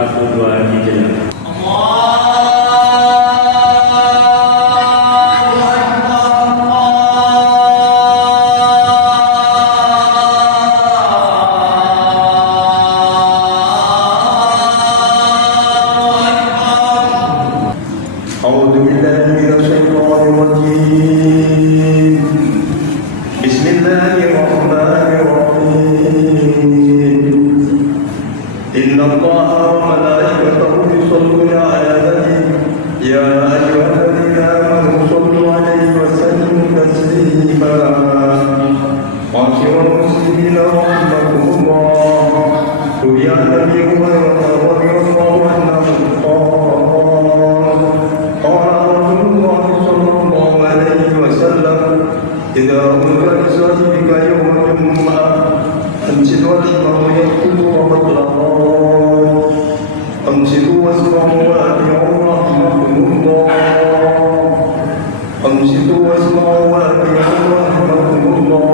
1442 Hijriah. أعوذ بالله من الشيطان الرجيم. بسم الله الرحمن الرحيم. إن الله وملائكته يصلون على النبي يا أيها الذين آمنوا صلوا عليه وسلموا تسليما. معاشر المسلمين رحمكم الله. روي عن أبي هريرة رضي الله عنه إذا أمر بصاحبك يوم الجمعة أمسك واسمعوا يكتب ومطلقات أمسكوا واسمعوا وأطيعوا رحمكم الله. أمسكوا واسمعوا وأطيعوا رحمكم الله.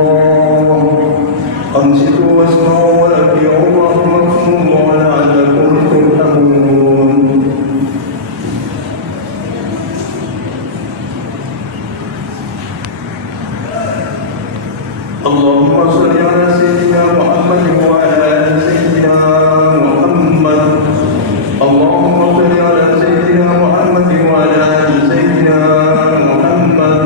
أمسكوا واسمعوا وأطيعوا رحمكم الله لعلكم ترحمون. اللهم صل على سيدنا محمد وعلى آل سيدنا محمد. اللهم صل على سيدنا محمد وعلى آل سيدنا محمد.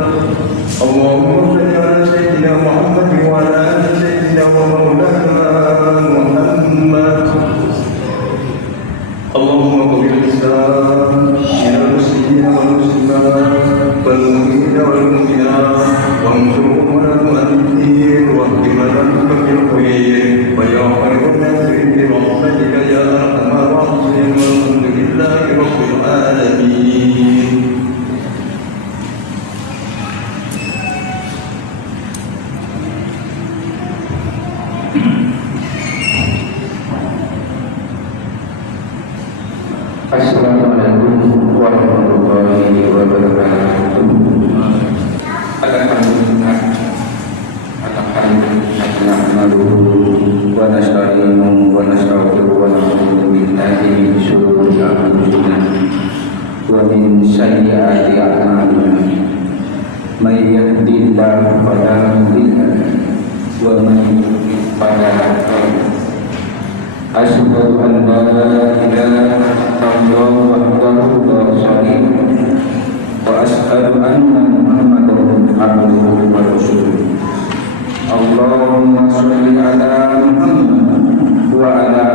اللهم صل على سيدنا محمد وعلى آل سيدنا ومولانا محمد. اللهم اغفر الإسلام من المسلمين والمسلمات والمؤمنين والمؤمنات وانصرهم على المؤمنين واهدنا بالخير ويا خير الناصرين برحمتك يا أرحم الراحمين والحمد لله رب العالمين. Assalamualaikum warahmatullahi wabarakatuh. Alhamdulillah nahmaduhu wa nasta'inuhu wa nastaghfiruhu wa na'udzu billahi min shururi anfusina wa min sayyiati a'malina. May yahdihillahu fala mudilla lahu wa may yudlil fala hadiya lahu. Asyhadu an la ilaha illallah wahdahu la syarika lahu wa asyhadu anna Muhammadan abduhu wa rasuluh. Allahumma shalli ala Muhammad wa ala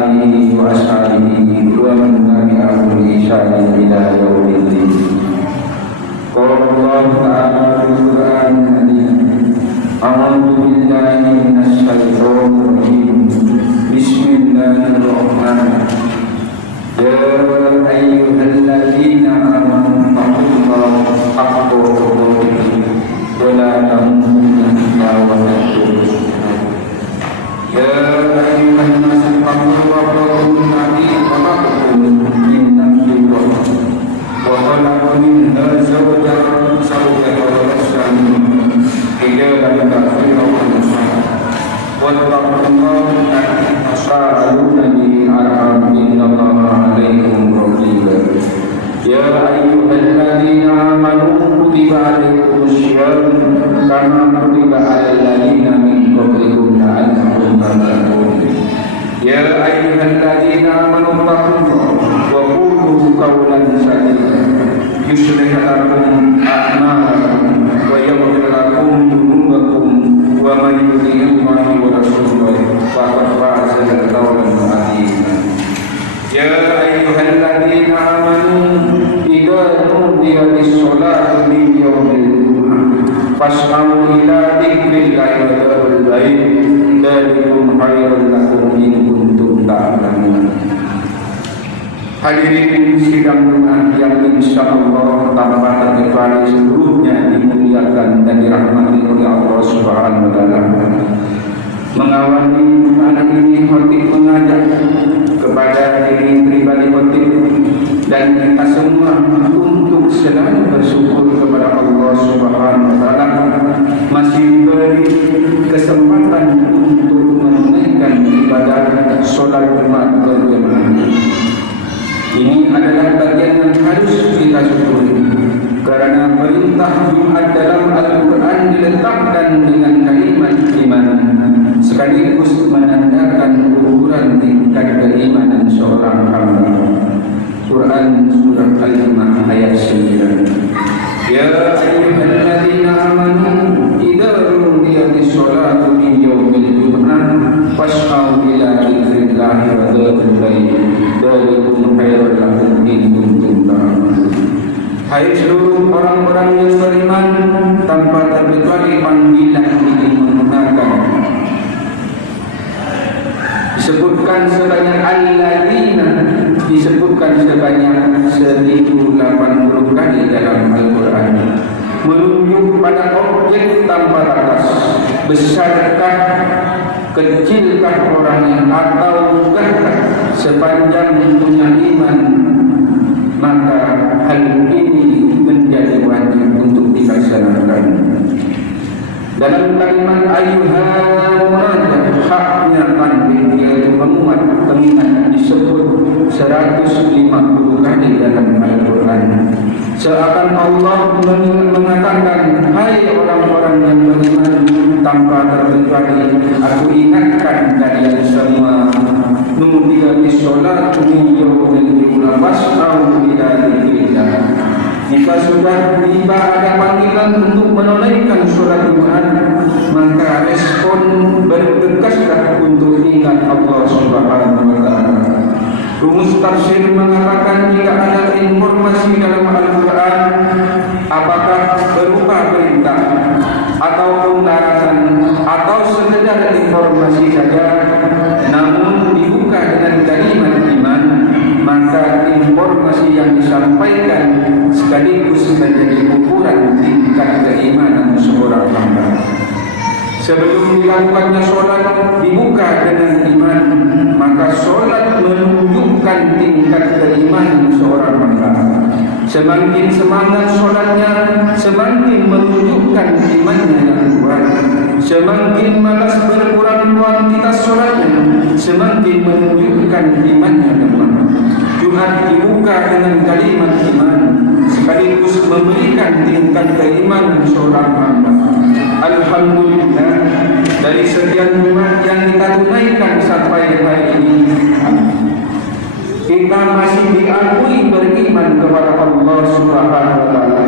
alihi wa ashabihi wa man tabi'ahum bi ihsanin ila yaumil din. Qala Allah ta'ala fil Qur'anil Karim. A'udzu billahi minasy syaithanir rajim. Bismillahirrahmanirrahim. Ya ayyuhalladzina amanu taqullaha haqqa tuqatih wa la tamutunna illa wa antum muslimun. Ya ayyuhan nasu taqu rabbakum alladzi khalaqakum min nafsin wahidah wa khalaqa minha zawjaha wa bassa minhuma rijalan katsiran wa nisaa. Wattaqullaha alladzi tasaaluna bihi arham innallaha 'alaikum raqib. Ya ayyuhalladzina amanu kutiba 'alaikumus syiyam kama kutiba 'alal ladzina min qablikum la'allakum tattaqun. Ya ayyuhalladzina amanu taqullaha wa qulu qawlan sadida yuslih lakum a'malakum wa yaghfir lakum dhunubakum wa man yuti'illaha wa rasulahu faqad faza fawzan 'azima. Ya ayyuhalladzina amanu idza nudiya lis-sholati min yaumil jumu'ah fas'au ila dzikrillahi wa dzarul bait dzalikum khairun lakum in kuntum ta'lamun. Hadirin sidang Jumat yang insyaallah tanpa terkecuali seluruhnya dimuliakan dan dirahmati oleh Allah Subhanahu wa taala. Mengawali anak ini khotib mengajak kepada diri pribadi khotib dan kita semua untuk selalu bersyukur kepada Allah Subhanahu wa taala masih beri kesempatan untuk menunaikan ibadah salat Jumat berjamaah. bagian yang harus kita syukuri, karena perintah Jumat dalam Al-Quran diletakkan dengan kalimat iman, sekaligus menandakan ukuran tingkat keimanan seorang hamba. Quran Surah Al-Imah ayat 9. Ya ayyuhalladzina amanu idza nudiya lis-sholati min yaumil jum'ah fas'au ila dzikrillahi wa dzarul bai'a dzalikum khairul lakum in kuntum ta'lamun. Hai seluruh orang-orang yang beriman, tanpa terkecuali panggilan ini menggunakan disebutkan sebanyak alladzina, disebutkan sebanyak 1080 kali dalam Al-Quran, menunjuk pada objek tanpa batas. Besarkah, kecilkah orangnya, ataukah sepanjang punya iman, maka hal ini menjadi wajib untuk dilaksanakan. Dalam kalimat ayyuhal munajat, haknya tanbih, yaitu memuat pengingat, disebut 150 kali dalam Al-Quran. Seakan Allah mengatakan, hai orang-orang yang beriman, tanpa terkecuali aku ingatkan kalian semua, nudiya lis-sholati min yaumil jum'ah fas'au ila dzikrillah. Jika sudah tiba ada panggilan untuk menunaikan sholat Jumat, maka respon bergegaslah untuk ingat Allah Subhanahu wa Ta'ala. Rumus tafsir mengatakan jika ada informasi dalam Al-Quran, apakah berupa perintah atau larangan atau sekedar informasi saja, namun dibuka dengan kalimat iman, maka informasi yang disampaikan sekaligus menjadi ukuran tingkat keimanan seorang hamba. Sebelum dilakukannya sholat dibuka dengan iman, maka sholat menunjukkan tingkat keimanan seorang hamba. Semakin semangat sholatnya, semakin menunjukkan imannya yang kuat. Semakin malas berkurang kuantitas sholatnya, semakin menunjukkan imannya lemah. Jumat dibuka dengan kalimat iman, sekaligus memberikan tingkat keimanan seorang hamba. Alhamdulillah, dari sekian Jumat yang kita tunaikan sampai hari ini, kita masih diakui beriman kepada Allah Subhanahu wa Ta'ala.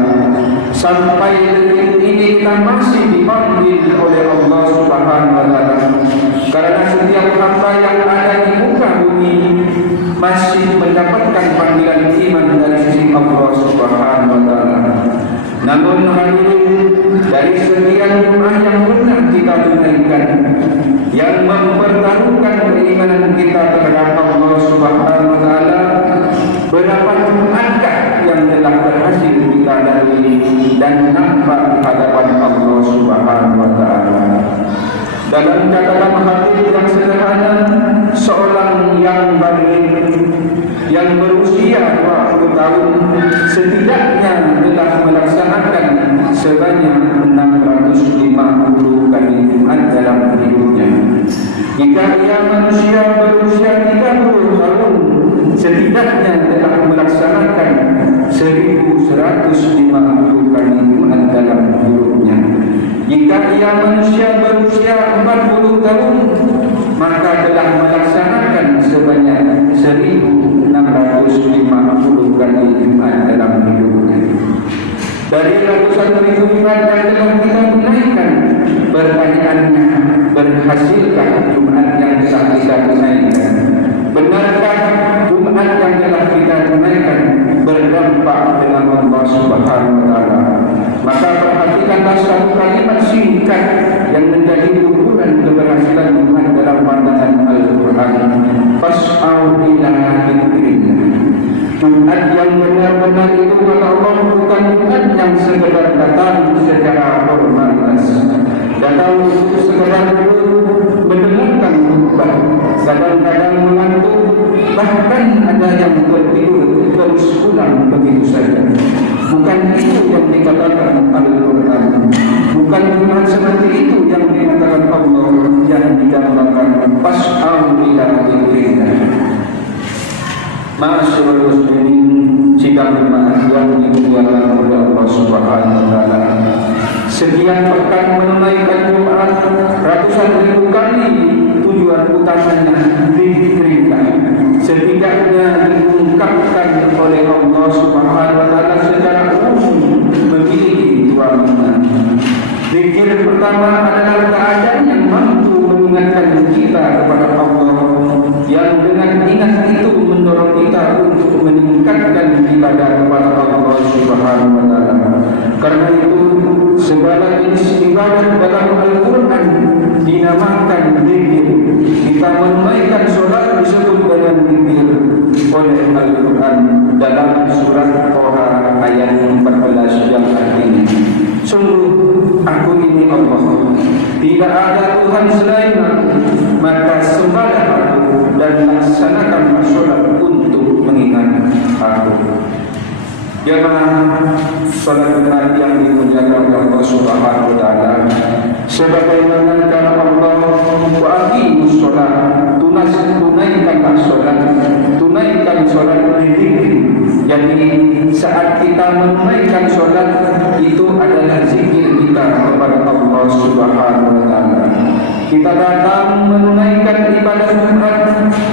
Sampai detik ini kita masih dipanggil oleh Allah Subhanahu wa Ta'ala, karena setiap hamba yang ada di muka bumi masih mendapatkan panggilan iman dari sisi Allah Subhanahu wa Ta'ala. Namun hadirin, dari sekian Jumat yang pernah kita tunaikan, yang mempertaruhkan keimanan kita terhadap Allah Subhanahu wa Ta'ala, berapa Jumatkah yang telah berhasil kita lalui dan nampak hadapan Allah Subhanahu wa Ta'ala? Dalam catatan hadis yang sederhana, seorang yang baligh yang berusia 20 tahun setidaknya telah melaksanakan sebanyak 650 kali Jumat dalam hidupnya. Jika ia manusia berusia 30 tahun, setidaknya telah melaksanakan 1150 kali Jumat dalam hidupnya. Jika ia manusia berusia 40 tahun, maka telah melaksanakan sebanyak 1650 kali Jumat dalam hidupnya. Dari ratusan ribu Jumat yang telah kita tunaikan, pertanyaannya, berhasilkah Jumat yang telah kita tunaikan? Benarkah Jumat yang telah kita tunaikan berdampak dengan Allah Subhanahu wa Ta'ala? Maka perhatikanlah satu kalimat singkat yang menjadi ukuran keberhasilan Jumat dalam pandangan Al-Quran. Fas'au ila dzikrillah. Jumat yang benar-benar itu kata Allah bukan Jumat yang sekedar datang secara formalitas, datang untuk sekedar mendengarkan khutbah, kadang-kadang mengantuk, bahkan ada yang tertidur terus pulang begitu saja. Bukan itu yang dikatakan Al-Quran. Bukan Jumat seperti itu yang dikatakan Allah, yang digambarkan fas'au ila dzikrillah. Ma'asyiral muslimin, sidang jemaah yang dimuliakan oleh Allah Subhanahu wa taala. Sekian pekan menunaikan Jumat, ratusan ribu kali tujuan utamanya dikritik. Setidaknya diungkapkan oleh Allah Subhanahu wa taala secara umum memiliki dua makna. Zikir pertama adalah keadaan yang mampu mengingatkan kita kepada Allah, yang dengan ingat itu mendorong kita untuk meningkatkan ibadah kepada Allah Subhanahu wa taala. Karena itu segala jenis ibadah dalam Al-Quran dinamakan zikir. Kita menunaikan solat disebut dengan zikir oleh Al-Quran dalam surat Toha ayat 14 yang artinya, sungguh aku ini Allah, tidak ada Tuhan selain aku, maka sembahlah aku dan laksanakan solat untuk mengingat aku. Jemaah salat Jumat yang dimuliakan oleh Allah Subhanahu wa taala, sebagaimana kata Allah, wa aqimus shalah, tunaikanlah salat, tunaikan salat berzikir. Jadi saat kita menunaikan salat itu adalah zikir kita kepada Allah Subhanahu wa taala. Kita datang menunaikan ibadah Jumat.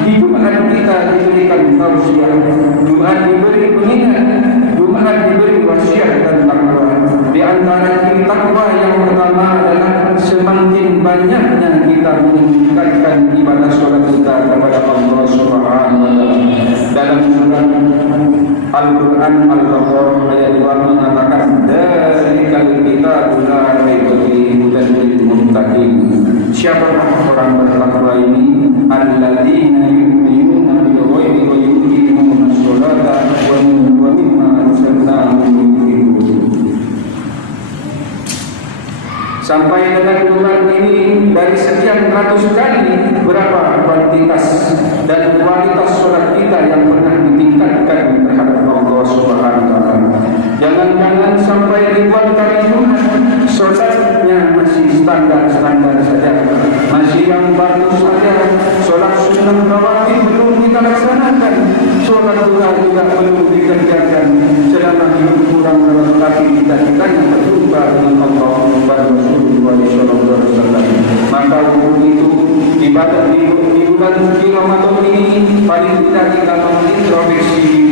Di Jumat kita diberikan tausiah, Jumat diberi pengingat, Jumat diberi wasiat dan takwa. Di antara ciri takwa yang pertama adalah semakin banyaknya kita meningkatkan ibadah sholat kita kepada Allah Subhanahu wa taala. Dalam surat Al-Quran Al-Baqarah ayat 2 mengatakan, "Dzalikal kitabul la raiba fihi hudan lil muttaqin." Siapakah orang bertakwa ini? Alladzina yu'minuna bil ghaibi wa yuqimuna sholata wa mimma razaqnahum yunfiqun. Sampai dengan bulan ini dari sekian ratus kali berapa kuantitas dan kualitas sholat kita yang pernah ditingkatkan terhadap Allah Subhanahu wa taala. Jangan-jangan sampai ribuan kali Jumat sholatnya masih standar-standar saja, masih yang baru saja. Sholat sunnah rawatib belum kita laksanakan, sholat duha juga belum dikerjakan, sedangkan hidup kurang melengkapi kita yang berjumpa dengan Allah dan Rasulullah sallallahu alaihi wasallam. Maka untuk itu ibadah di bulan suci Ramadan ini paling tidak kita mengintrospeksi diri,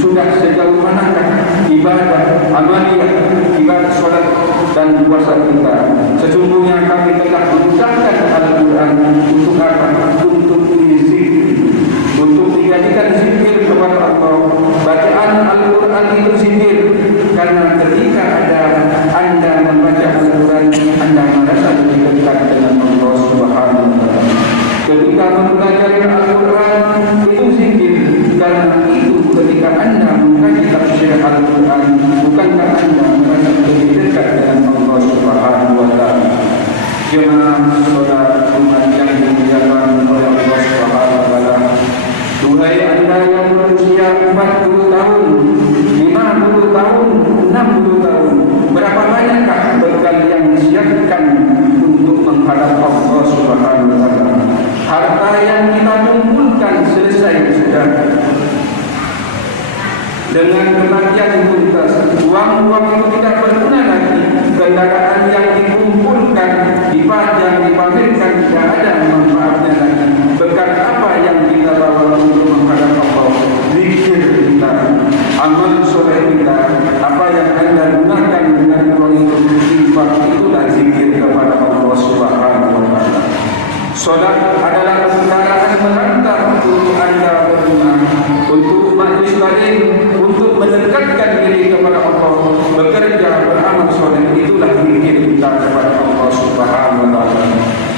sudah sejauh manakah ibadah amaliyah, ibadah sholat dan puasa kita. Sesungguhnya kami telah menggunakan Al-Quran untuk apa? Untuk zikir, untuk dijadikan zikir kepada Allah. Bacaan Al-Quran itu zikir, karena ketika Anda membaca Al-Quran, Anda merasa lebih dekat dengan Allah Subhanahu wa taala. Ketika mempelajari Al-Quran itu zikir, karena itu ketika Anda mengkaji tafsir Al-Quran, bukankah Anda merasa lebih dekat dengan Allah Subhanahu wa taala? Jemaah salat Jumat yang dimuliakan oleh Allah Subhanahu wa taala, duhai Anda yang berusia 40 tahun, 50 tahun, 60 tahun, berapa banyakkah bekal yang disiapkan untuk menghadap Allah Subhanahu wa taala? Harta yang kita kumpulkan selesai sudah dengan kematian tuntas. Uang-uang itu tidak berguna lagi. Kendaraan yang dikumpulkan, dipajang, dipamerkan, tidak ada manfaatnya lagi. Bekal apa yang kita bawa untuk menghadap Allah? Zikir kita, amal soleh kita, apa yang Anda gunakan dengan untuk infak, itulah zikir kepada Allah Subhanahu wa taala. Solat adalah kendaraan mengantar untuk Anda beriman, untuk majlis lain, untuk mendekatkan diri kepada Allah, bekerja, beramal soleh. Itulah zikir kita kepada Allah Subhanahu wa taala.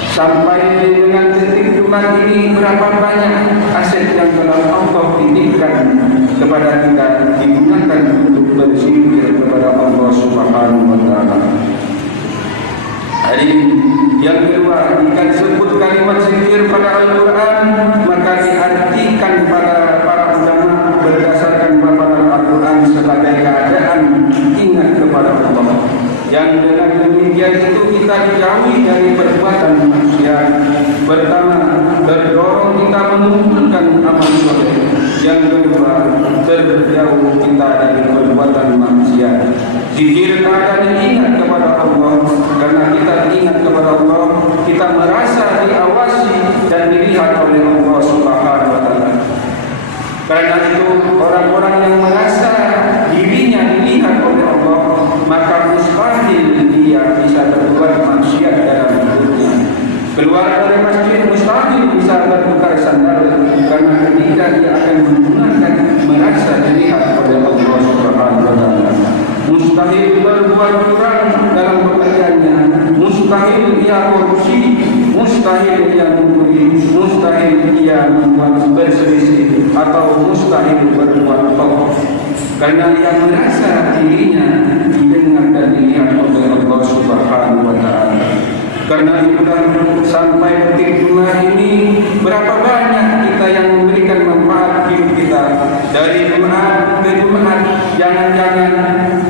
Sampai dengan detik Jumat ini, berapa banyak aset yang telah Allah titipkan kepada kita digunakan untuk berzikir kepada Allah Subhanahu wa taala. Hari yang kedua, jika disebut kalimat zikir pada Al-Quran, maka diartikan pada para ulama berdasarkan paparan Al-Quran sebagai keadaan ingat kepada Allah. Yang dengan demikian itu kita dijauhi dari perbuatan maksiat. Pertama, terdorong kita mengumpulkan amal soleh. Yang kedua, terjauh kita dari perbuatan maksiat. Zikir keadaan ingat kepada Allah. Karena kita ingat kepada Allah, kita merasa diawasi dan dilihat oleh Allah Subhanahu wa taala. Karena itu orang-orang yang merasa dirinya dilihat oleh Allah, maka mustahil dia bisa berbuat maksiat dalam hidupnya. Keluar dari masjid mustahil bisa bertukar sandal, karena ketika dia akan menggunakan merasa dilihat oleh Allah Subhanahu wa taala. Mustahil berbuat curang dalam pekerjaannya, mustahil dia korupsi, mustahil dia mencuri, mustahil dia membuat berselisih, atau mustahil berbuat tolong. Karena dia merasa dirinya didengar dan dilihat oleh Allah Subhanahu wa taala. Karena itulah sampai detik ini berapa banyak kita yang memberikan manfaat hidup kita dari Jumat ke Jumat. Jangan-jangan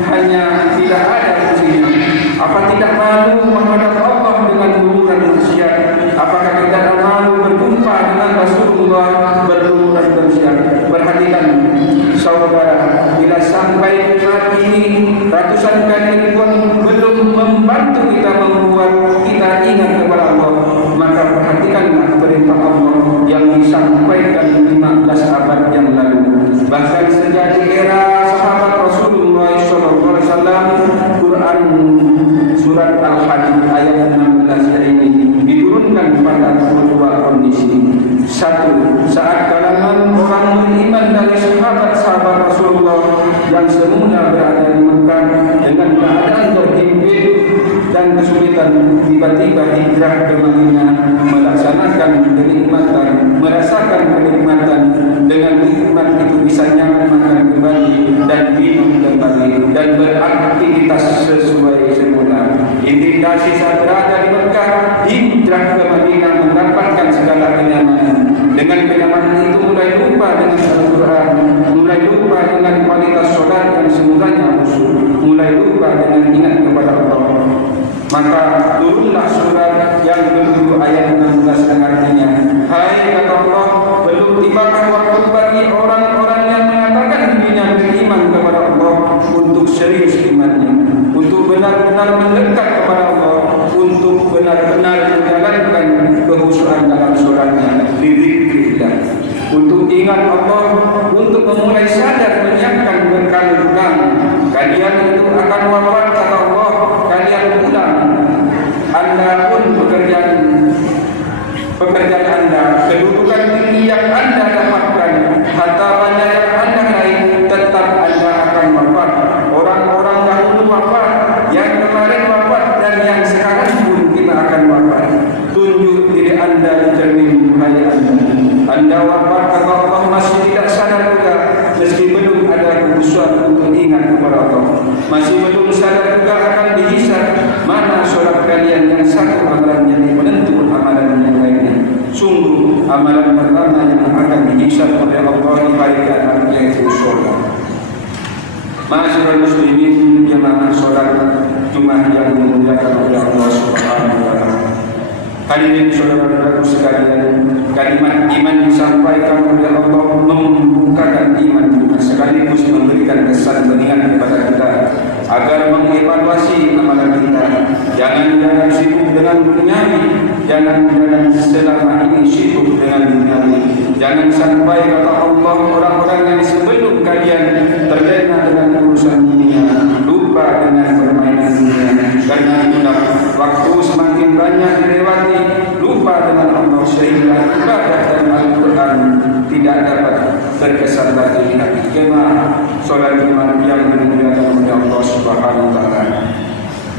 hanya tidak ada fungsinya. Apa tidak malu menghadap Allah dengan hubungan maksiat? Apakah kita malu berjumpa dengan Rasulullah berhubungan maksiat? Perhatikan saudara, bila sampai saat ini ratusan kali pun belum membantu kita membuat kita ingat kepada Allah, maka perhatikanlah perintah Allah yang disampaikan 15 abad yang lalu. Bahkan sejak di era sahabat Rasulullah SAW, Quran surat Al-Hadid ayat 16 ini diturunkan pada dua kondisi. Satu, saat kalangan orang beriman dari sahabat-sahabat Rasulullah yang semula berada di Mekah dengan keadaan terhimpit dan kesulitan, tiba-tiba hijrah ke Madinah, melaksanakan kenikmatan, merasakan kenikmatan. Dengan nikmat itu bisa nyaman makan kembali dan minum kembali dan beraktivitas sesuai semula. Indikasi saat berada di Mekah, hijrah ke Madinah mendapatkan segala kenyamanan. Dengan kenyamanan itu mulai lupa dengan Al-Quran, mulai lupa dengan kualitas sholat yang semulanya khusyuk, mulai lupa dengan ingat kepada Allah. Maka turunlah surat yang berjudul ayat 16 yang artinya, hai kata Allah, belum tibakah waktu bagi orang-orang yang mengatakan dirinya beriman kepada Allah untuk serius imannya, untuk benar-benar mendekat kepada Allah, untuk benar-benar menjalankan kehusuan dalam sholatnya, lidzikrillah, untuk ingat Allah, untuk memulai sadar menyiapkan bekal pulang. Kalian itu akan wafat kata Allah, kalian pulang. Anda pun pekerjaan Anda, kedudukan tinggi yang Anda dapatkan, harta banyak yang Anda raih, tetap Anda akan wafat. Orang-orang dahulu wafat, yang kemarin wafat, dan yang sekarang pun kita akan wafat. Tunjuk diri Anda di cermin dunia Anda. Anda wafat kata Allah masih tidak sadar juga, meski belum ada kehusuan untuk ingat kepada Allah, masih belum sadar juga akan dihisab mana sholat kalian yang satu amalan jadi penentu amalan yang lainnya. Sungguh amalan pertama yang akan dihisab oleh Allah di hari kiamat yaitu sholat. Ma'asyiral muslimin, jamaah sholat Jumat yang dimuliakan oleh Allah Subhanahu wa taala. Hadirin saudara-saudaraku sekalian, kalimat iman disampaikan oleh Allah membukakan iman kita, sekaligus memberikan kesan pengingat kepada kita agar mengevaluasi amalan kita. Jangan sibuk dengan duniawi, jangan selama ini sibuk dengan duniawi. Jangan sampai kata Allah orang-orang yang sebelum kalian terlena dengan urusan dunia, lupa dengan permainan dunia. Karena itulah waktu semakin banyak dilewati, lupa dengan Allah, sehingga ibadah dan Al-Quran tidak dapat terkesan lagi di hati. Jemaah sholat Jumat yang dimuliakan oleh Allah Subhanahu wa taala.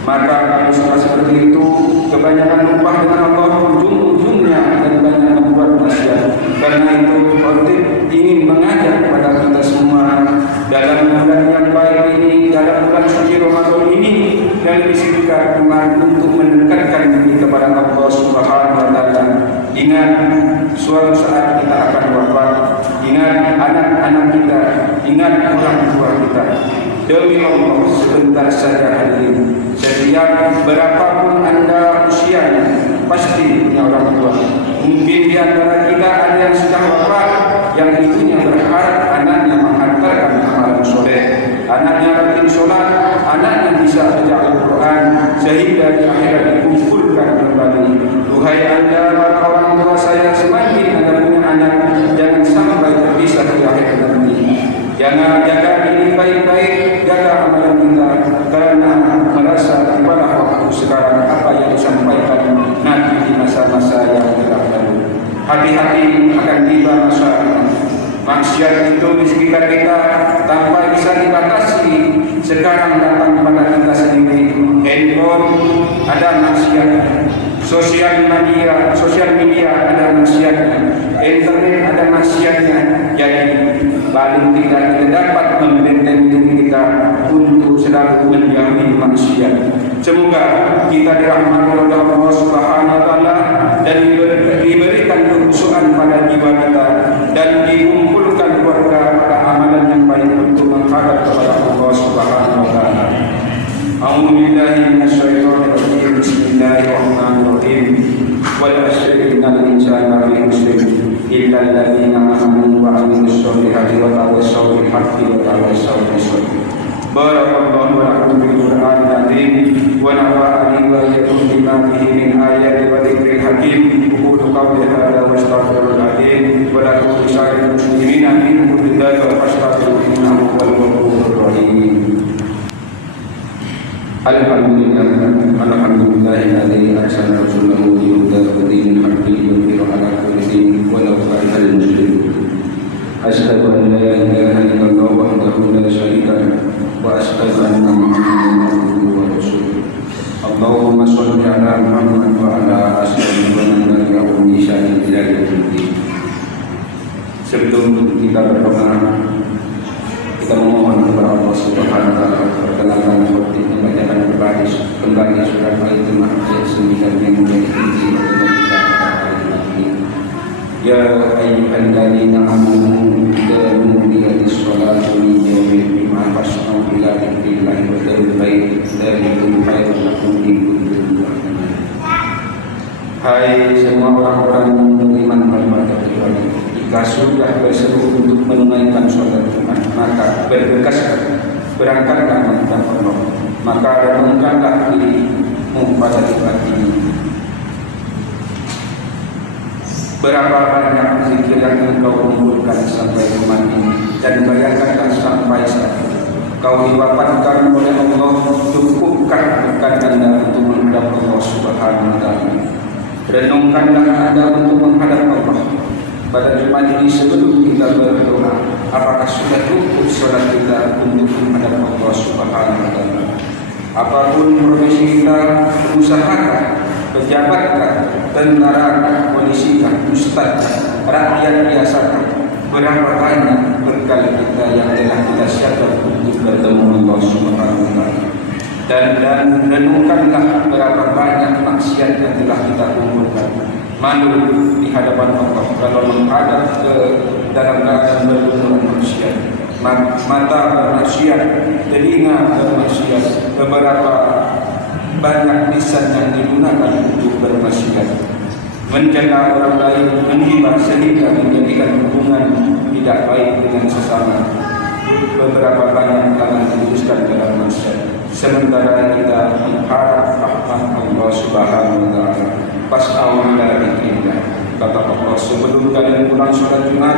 Maka kalau sudah seperti itu, kebanyakan lupa dengan Allah, ujung-ujungnya dan banyak membuat maksiat. Karena itu khotib ingin mengajak kepada kita semua dalam bulan yang baik ini, dalam bulan suci Ramadan ini, yang disebutkan untuk mendekatkan diri kepada Allah Subhanahu wa taala. Ingat suatu saat kita akan wafat, ingat anak-anak kita, ingat orang tua kita. Demi Allah, sebentar saja hadirin, setiap berapapun Anda usianya, pasti punya orang tua. Mungkin di antara kita ada yang sudah wafat, yang ibunya berharap anaknya sehingga di akhirat dikumpulkan kembali. Duhai anda orang tua saya, semakin anda punya anak, jangan sampai terpisah di akhirat nanti. Jangan jaga diri baik-baik, jaga amalan kita, karena merasa pada waktu sekarang apa yang disampaikan nanti di masa-masa yang telah lalu. Hati-hati akan tiba masa maksiat itu di sekitar kita tanpa bisa dibatasi. Sekarang datang pada kita sendiri. Handphone ada maksiatnya, sosial media ada maksiatnya, internet ada maksiatnya. Jadi paling tidak kita dapat membentengi diri kita untuk selalu menjauhi maksiat. Semoga kita dirahmati oleh Allah Subhanahu wa taala dan diberikan kekhusyuan pada jiwa kita dan dikumpulkan keluarga pada amalan yang baik untuk menghadap kepada Allah Subhanahu wa taala. A'udzu billahi minasyaitonir rajim. Bismillahirrahmanirrahim. Wal 'asri innal insana lafi khusr illa alladziina aamanu wa 'amilus solihati wa tawassaw bil haqqi wa tawassaw bis sabr. Barakallahu lakum bil Qur'anil azim wa nafa'ani wa iyyakum bima fihi min ayati wa dzikril hakim. Qulu qawli hadza wa astaghfirul azim wa lakum lisa'il muslimina min kulli dhanbin fastaghfiruhu innahu huwal ghafurur rahim. Alhamdulillahilladzi arsala rasulahu bil-huda wa dinil haqqi liyudhhirahu 'ala kulli shay'in walau karihal mushrikun. Asyhadu an la ilaha illallah wahdahu la syarika lahu wa asyhadu anna Muhammadan abduhu wa rasuluh. Allahumma shalli 'ala Muhammad wa 'ala ashabihi wa man tabi'ahum bi ihsanin ila yaumil din. Sebelum kita berdoa, kita memohon kepada Allah Subhanahu wa taala perkenankan seperti membacakan kembali surat Al-Baqarah ayat 9 yang menjadi inti bagi kita pada hari ini. Ya ayyuhalladzina amanu idza nudiya lis-sholati min yawmil jum'ah fas'au ila dzikrillahi wa dharul bait dzalikum khairun lakum in kuntum ta'lamun. Hai semua orang-orang yang beriman pada Tuhan, jika sudah berseru untuk menunaikan sholat Jumat, maka berangkatlah menghadap Allah, maka renungkanlah dirimu pada Jumat ini. Berapa banyak zikir yang engkau kumpulkan sampai Jumat ini, dan bayangkanlah sampai saat kau diwafatkan oleh Allah, cukupkan berkat anda untuk menghadap Allah Subhanahu wa taala. Renungkanlah anda untuk menghadap Allah pada Jumat ini sebelum kita berdoa. Apakah sudah cukup sholat kita untuk menghadap Allah Subhanahu wa taala? Apapun profesi kita, usahakan, pejabatkah, tentara, polisika, ustaz, rakyat biasa, berapa banyak bekal kita yang telah kita siapkan untuk bertemu Allah Subhanahu wa taala. Dan renungkanlah berapa banyak maksiat yang telah kita kumpulkan. Malu di hadapan Allah kalau menghadap ke dalam keadaan berlumuran maksiat. Mata bermaksiat, telinga bermaksiat, beberapa banyak lisan yang digunakan untuk bermaksiat, mencela orang lain, menghibah sehingga menjadikan hubungan tidak baik dengan sesama. Beberapa banyak tangan diuruskan dalam maksiat, sementara kita mengharap rahmat Allah Subhanahu wa taala. Fas'au ila dzikrillah, kata Allah, sebelum kalian pulang sholat Jumat,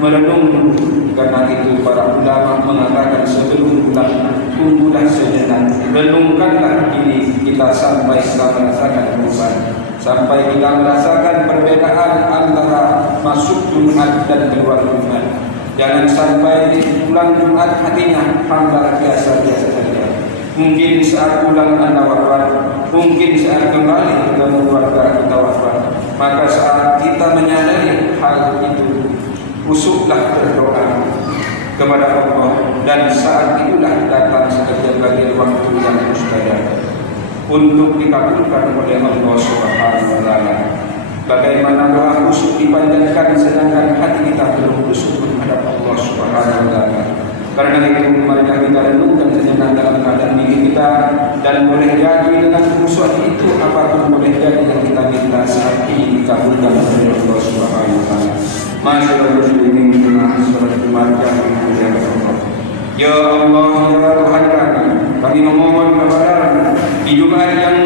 merenung. Karena itu para ulama mengatakan sebelum pulang, tunggulah sejenak, renungkanlah diri kita sampai kita merasakan perubahan, sampai kita merasakan perbedaan antara masuk Jumat dan keluar Jumat. Jangan sampai pulang Jumat hatinya hamba biasa-biasa saja. Mungkin saat pulang anda wafat, mungkin saat kembali ketemu keluarga kita wafat. Maka saat kita menyadari hal itu, usuklah berdoa kepada Allah, dan saat itulah datang sebagai waktu yang mustajab untuk dikabulkan oleh Allah Subhanahu wa taala. Bagaimana doa khusyuk dipanjatkan sedangkan hati kita belum khusyuk menghadap Allah Subhanahu wa taala. Karena itu marilah kita renungkan sejenak dalam keadaan diri kita, dan boleh jadi dengan khusyuk itu apapun boleh jadi yang kita minta saat ini dikabulkan oleh Allah Subhanahu wa taala. Masyaallah muslimin jemaah salat Jumat yang dimuliakan Allah. Ya Allah, ya Tuhan kami memohon kepada-Mu di Jumat yang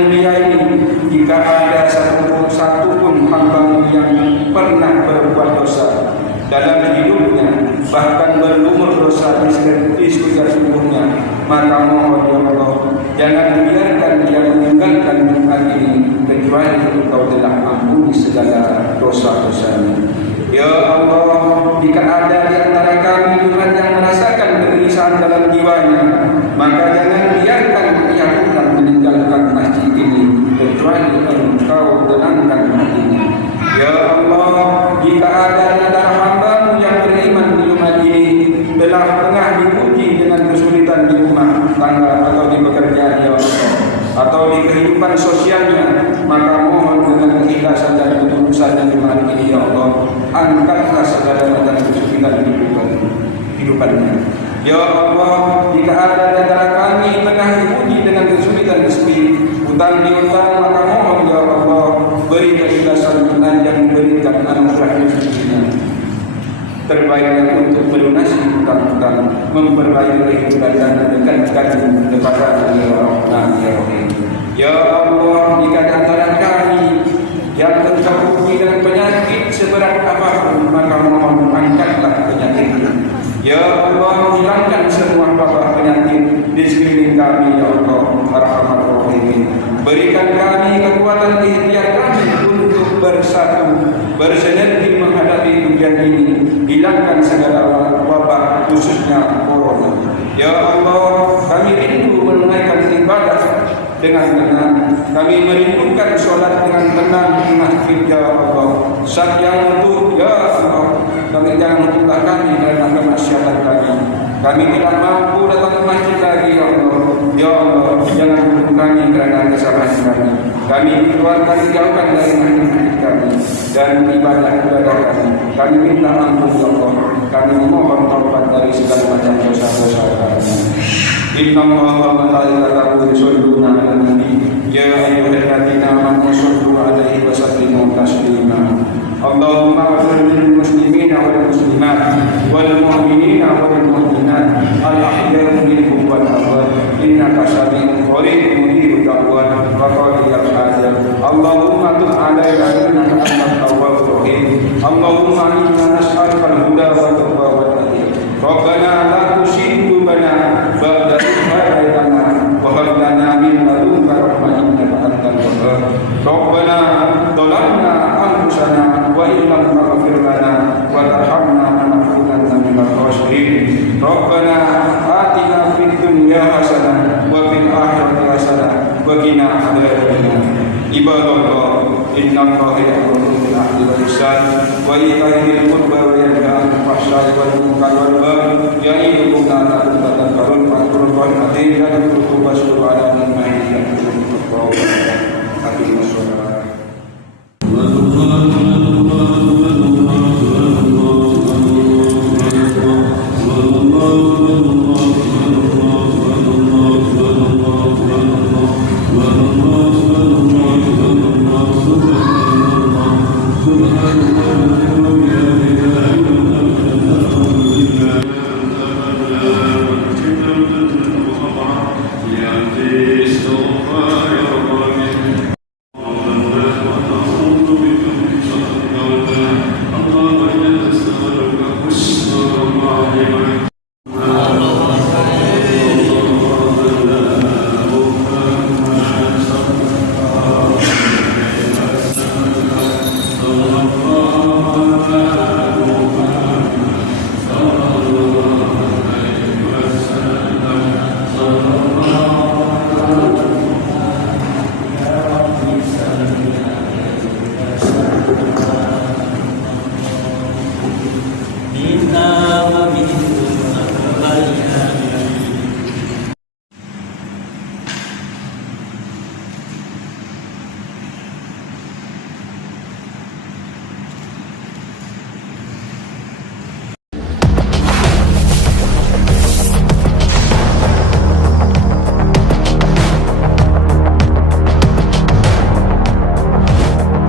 berlumur dosa di sekujur tubuhnya, maka mohon ya Allah, jangan biarkan dia meninggalkan Jumat ini kecuali Engkau telah ampuni segala dosa-dosanya. Ya Allah, jika ada di antara kami Jumat yang merasakan kegelisahan dalam jiwanya, maka jangan biarkan ia pulang meninggalkan masjid ini kecuali Engkau tenangkan hatinya. Ya Allah, jika ada di antara hamba-Mu yang beriman di Jumat ini telah tengah diuji dengan kesulitan di rumah tangga atau di pekerjaan, ya Allah, atau di kehidupan sosialnya, maka mohon dengan keikhlasan dan ketulusan yang Jumat ini, ya Allah, angkatlah segala macam kesulitan kehidupannya. Ya Allah, jika ada di antara kami tengah diuji dengan kesulitan rezeki, hutang piutang, maka mohon ya Allah, beri keikhlasan dan yang memberikan anugerah rezekinya terbaiknya untuk melunasi hutang-hutang, memperbaiki kehidupan dan mendekatkan kepada ya Rahman ya Rahim. Ya Allah, jika di antara kami yang tercakupi dengan penyakit seberat apapun, maka mohon angkatlah penyakitnya. Ya Allah, hilangkan semua wabah penyakit di sekeliling kami, ya Allah, Arhamar Rahimin. Berikan kami kekuatan ikhtiar kami untuk bersatu, bersinergi menghadapi ujian ini. Hilangkan segala wabah, khususnya corona. Ya Allah, kami rindu menunaikan ibadah dengan tenang. Kami merindukan sholat dengan tenang di masjid, ya Allah. Saat yang untuk, ya Allah, kami jangan lupa kami karena kemaksiatan kami. Kami tidak mampu datang ke masjid lagi, ya Allah. Ya Allah, jangan lupa kami karena kesalahan kami. Kami keluarkan dijauhkan dari masjid kami dan ibadah-ibadah kami. Kami minta ampun, ya Allah. Kami memohon taubat dari segala macam dosa-dosa kami. Inna Allah wa malaikatahu yusholluna 'alan nabi ya ayyuhalladzina amanu shollu 'alaihi wa sallimu taslima. Allahumma ighfir lil muslimina wal muslimat wal mu'minina wal mu'minat al ahya'i minhum wal amwat innaka sami'un qarib mujibud da'wat wa qadiyal hajat. Allahumma tub 'alaina innaka antat tawwabur rahim. Allahumma inna nas'aluka al-huda wa taqwa wa taqwa. Rabbana la tuzigh qulubana ba'da idh hadaytana wa hab lana min ladunka rahmatan innaka antal wahhab. Rabbana dhalamna anfusana wa in lam taghfir lana wa tarhamna lanakunanna minal khasirin. Rabbana atina fid dunya hasanah wa fil akhirati hasanah wa qina adzabannar. Ibadallah, innallaha ya'muru bil 'adli wal ihsan wa ita'i dzil qurba wa yanha 'anil fahsya'i wal munkari wal baghi ya'idukum la'allakum tadhakkarun. Fadhkurullaha al-'azim yadhkurukum washkuru 'ala